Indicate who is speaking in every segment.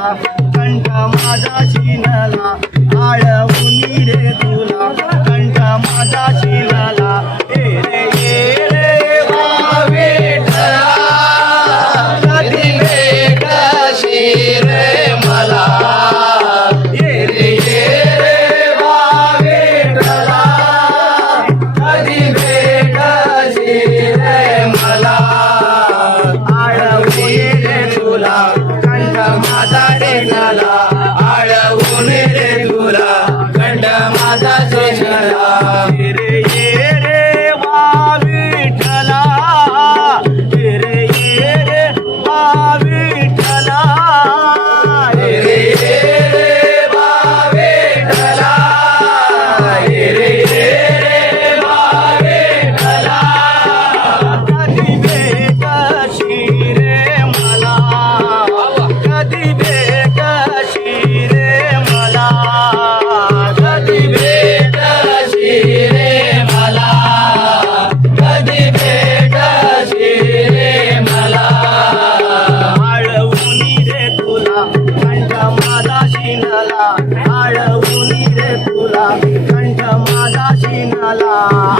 Speaker 1: कंठ माझा शिनला. মালা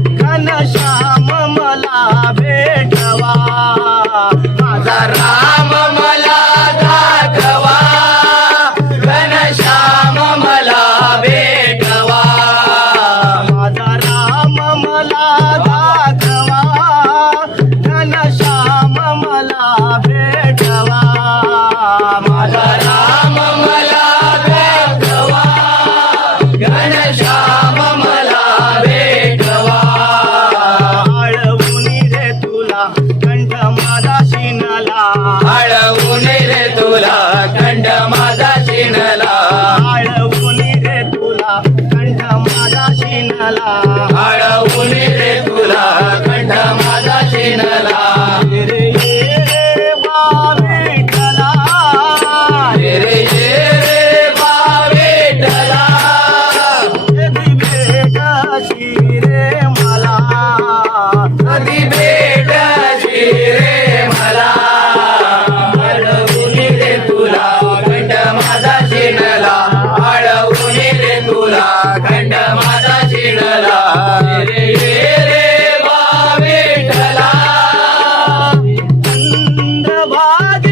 Speaker 1: Bye. Bye. it. Pode